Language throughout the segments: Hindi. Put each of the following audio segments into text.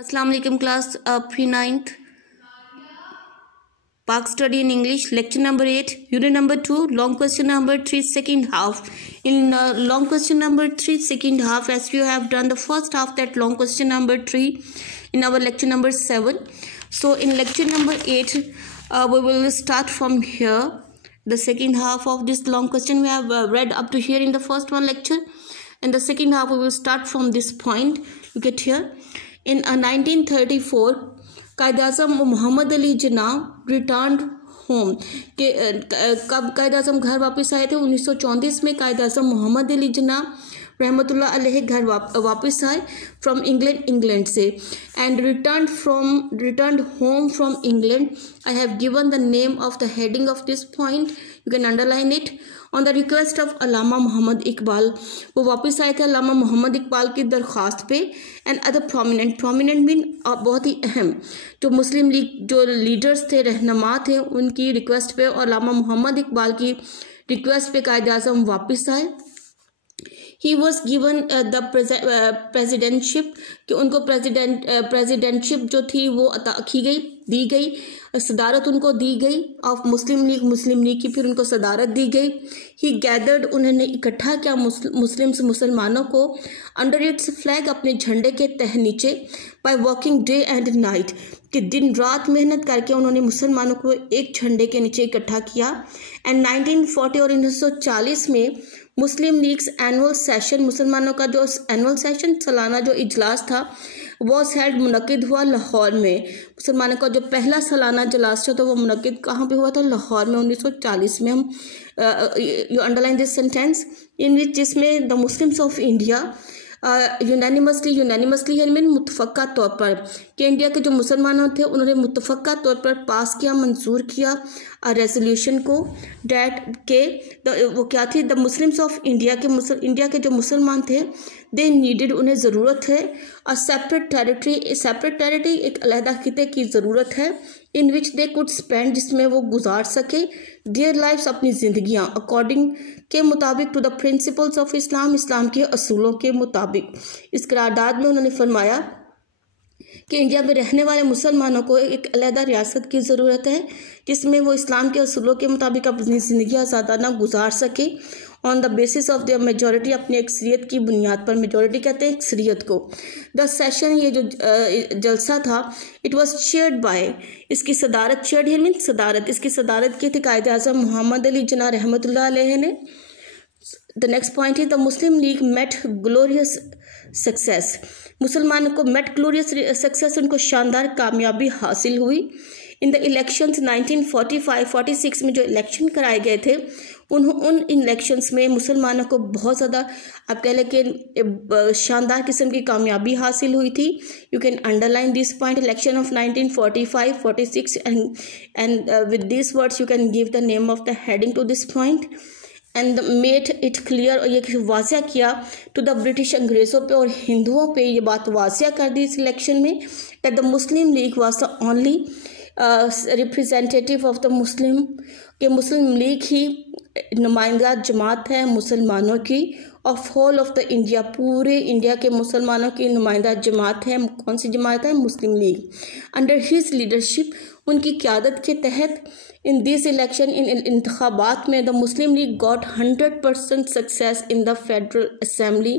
अस्सलाम वालेकुम class pre ninth Park Study in English, lecture number 8, unit number 2, long question number 3, second half. In long question number 3, second half, as you have done the first half, that long question number 3 in our lecture number 7. So in lecture number 8, we will start from here. The second half of this long question we have read up to here in the first one lecture. And the second half, we will start from this point. You get here. In 1934, Quaid-e-Azam Mohammad Ali Jinnah returned home के कब कायद-ए-आज़म घर वापस आए थे? 1934 में कायद-ए-आज़म मोहम्मद अली जिन्ना रहमतुल्लाह अलैह घर वापस आए फ्रॉम इंग्लैंड से and returned home from England. I have given the name of the heading of this point. You can underline it. On the request of Allama Mohammad Iqbal, वो वापस आए थे अल्लामा मोहम्मद इकबाल की दरख्वास्त पे. एंड अदर प्रोमिनेंट मीन बहुत ही अहम जो मुस्लिम लीग जो लीडर्स थे, रहनुमा थे, उनकी रिक्वेस्ट पे और अल्लामा मोहम्मद इकबाल की रिक्वेस्ट पे कायद-ए-आज़म वापस आए. He was given the presidentship कि उनको प्रेसिडेंटशिप जो थी वो अता की गई, दी गई, सदारत उनको दी गई ऑफ मुस्लिम लीग की फिर उनको सदारत दी गई. ही गैदर्ड, उन्होंने इकट्ठा किया मुसलमानों को अंडर इट्स फ्लैग, अपने झंडे के तह नीचे, by working day and night, कि दिन रात मेहनत करके उन्होंने मुसलमानों को एक झंडे के नीचे इकट्ठा किया. एंड 1940 और 1940 में मुस्लिम लीग्स एनुअल सेशन, मुसलमानों का जो एनुअल सेशन सालाना जो इजलास था वो हेल्ड मुनक्किद हुआ लाहौर में. मुसलमानों का जो पहला सालाना इजलास था तो वो मुनक्किद कहाँ पे हुआ था? लाहौर में 1940 में. हम you underline this sentence in which जिसमें the Muslims of India unanimously mean मुतफ़क्का तौर पर कि इंडिया के जो मुसलमान थे उन्होंने मुतफ़क्का तौर पर पास किया, मंजूर किया रेजोल्यूशन को डैट के वो क्या थी? द मुस्लिम्स ऑफ इंडिया के जो मुसलमान थे दे नीडेड, उन्हें ज़रूरत है अ सेपरेट टेरिटरी, एक अलहदा खिते की ज़रूरत है. इन विच दे कुड स्पेंड, जिसमें वो गुजार सके देयर लाइफ्स, अपनी ज़िंदगियाँ, अकॉर्डिंग के मुताबिक to the principles of Islam के असूलों के मुताबिक. इस करारदाद में उन्होंने फरमाया कि इंडिया में रहने वाले मुसलमानों को एक अलहदा रियासत की ज़रूरत है जिसमें वो इस्लाम के असूलों के मुताबिक अपनी ज़िंदगी आज़ादाना गुजार सके on the basis of their majority, अपनी अक्सरियत की बुनियाद पर. मेजॉरिटी कहते हैं अक्सरियत को. द सेशन, ये जो जलसा था, इट वाज चेयर्ड बाय, इसकी सदारत, चेयर्ड हियर मीन सदारत, इसकी सदारत की थी कायद-ए-आज़म मोहम्मद अली जिन्ना रहमतुल्लाह अलैह ने. द नेक्स्ट पॉइंट है the Muslim League met glorious success. मुसलमानों को मेट ग्लोरियस सक्सेस, उनको शानदार कामयाबी हासिल हुई. इन द इलेक्शंस 1945-46 में जो इलेक्शन कराए गए थे उन इलेक्शंस में मुसलमानों को बहुत ज़्यादा आप कह लें कि शानदार किस्म की कामयाबी हासिल हुई थी. You can underline this point, election of 1945-46 and with this words you can give the name of the heading to this point and made it clear, और ये वाज़िया किया टू द ब्रिटिश, अंग्रेज़ों पे और हिंदुओं पे ये बात वाज़िया कर दी इस इलेक्शन में that the Muslim League was the only representative of the Muslim, के मुस्लिम लीग ही नुमाइंदा जमात है मुसलमानों की, of whole of the India, पूरे इंडिया के मुसलमानों की नुमाइंदा जमात है. कौन सी जमात है? मुस्लिम लीग. अंडर हिज लीडरशिप, उनकी क़यादत के तहत, इन दिस इलेक्शन, इन इंतखाबात में the Muslim league got 100% success in the federal assembly.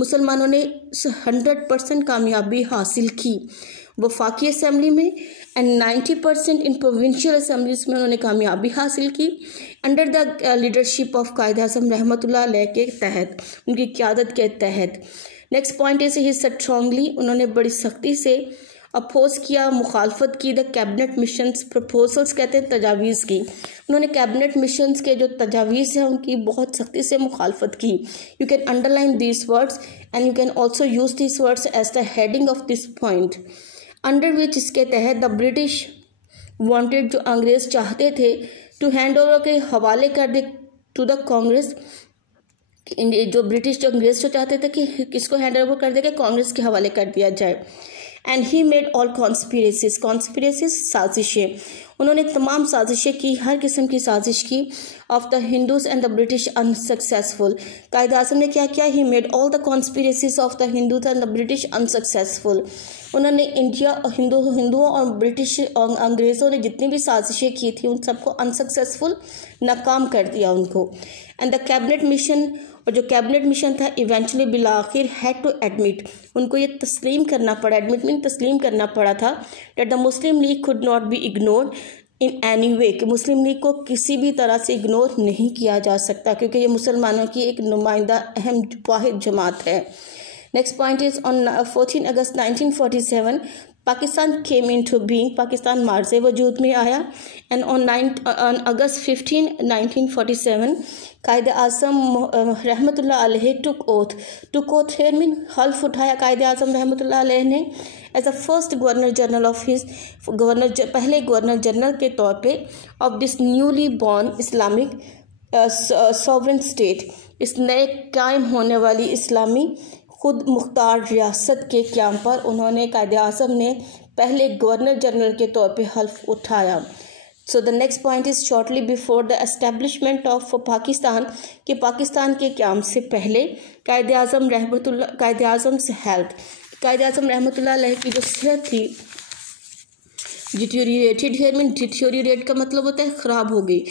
मुसलमानों ने 100% कामयाबी हासिल की वफाकी असम्बली में एंड 90% इन प्रोविंशियल असम्बलीज में उन्होंने कामयाबी हासिल की under the leadership of Quaid-e-Azam रहमतुल्लाह अलैह के तहत, उनकी क़यादत के तहत. Next point is he strongly, उन्होंने बड़ी सख्ती से अपोज किया, मुखालफत की द कैबिनेट मिशंस प्रपोजल्स, कहते हैं तजावीज़ की. उन्होंने कैबिनेट मिशंस के जो तजावीज़ हैं उनकी बहुत सख्ती से मुखालफत की. You can underline this words and you can also use this words as the heading of this point. Under which, इसके तहत, द ब्रिटिश वांटेड, जो अंग्रेज़ चाहते थे, टू हैंड ओवर के हवाले कर दे टू द कांग्रेस, जो अंग्रेज़ जो चाहते थे कि किसको हैंड ओवर कर दे के कांग्रेस के हवाले कर दिया जाए. And he made all conspiracies साजिशें, उन्होंने तमाम साजिशें की, हर किस्म की साजिश की। Of the Hindus and the British unsuccessful. Quaid Azam ने क्या किया? He made all the conspiracies of the Hindus and the British unsuccessful. उन्होंने हिंदुओं और ब्रिटिश और अंग्रेज़ों ने जितनी भी साजिशें की थी उन सबको अनसक्सेसफुल, नाकाम कर दिया उनको। एंड द कैबिनेट मिशन, और जो कैबिनेट मिशन था इवेंचुअली बिलाखिर हैड टू एडमिट, उनको ये तस्लीम करना पड़ा, एडमिट मीन तस्लीम करना पड़ा था, that the Muslim league could not be ignored in any way, कि मुस्लिम लीग को किसी भी तरह से इग्नोर नहीं किया जा सकता क्योंकि ये मुसलमानों की एक नुमाइंदा अहम वाहिद जमात है। Next point is on 14 August 1947 Pakistan came into being, Pakistan मार्ज़ वजूद में आया। एंड ऑन अगस्त 15 1947 कायद आज़म रहमतुल्लाह अलैह टुक ओथ हियर मीन हल्फ उठाया कायद आज़म रहमतुल्लाह अलैह ने as a first governor general of his पहले गवर्नर जनरल के तौर पे of this newly born Islamic sovereign state, इस नए कायम होने वाली इस्लामी खुद मुख्तार रियासत के क़याम पर उन्होंने कायद आज़म ने पहले गवर्नर जनरल के तौर पे हल्फ उठाया। So the next point is shortly before the establishment of Pakistan, कि पाकिस्तान के क़याम से पहले कायद आज़म रहमतुल्लाह अलैह की जो सेहत थी डिटेरियोरेटेड है, मीन डिटेरियोरेट का मतलब होता है ख़राब हो गई,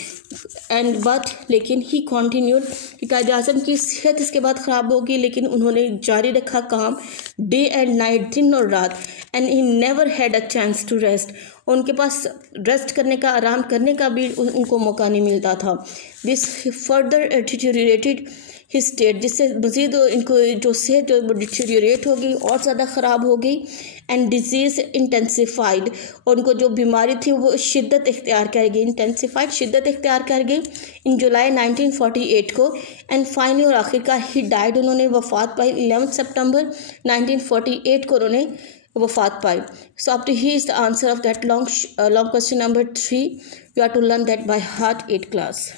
एंड बट लेकिन ही कॉन्टीन्यूड, कि कायद आज़म की सेहत इसके बाद ख़राब होगी लेकिन उन्होंने जारी रखा काम डे एंड नाइट, दिन और रात। And he never had a chance to rest, उनके पास रेस्ट करने का, आराम करने का भी उनको मौका नहीं मिलता था। दिस फर्दर डिटेरियोरेटेड हिज स्टेट, जिससे मज़ीद इनको जो सेहत जो डिटेरियोरेट हो गई और ज़्यादा ख़राब हो गई। एंड डिजीज़ इंटेंसिफाइड, और उनको जो बीमारी थी वो शिद्दत इख्तियार कर गई, इंटेंसिफाइड शिद्दत इख्तियार कर गई इन जुलाई 1948 को। एंड फाइनली और आखिरकार ही डाइड, उन्होंने वफ़ात पाई 11 सितंबर 1948 को उन्होंने वफ़ात पाई। So up to he is the answer of that long question number 3। You have to learn that by heart 8th class.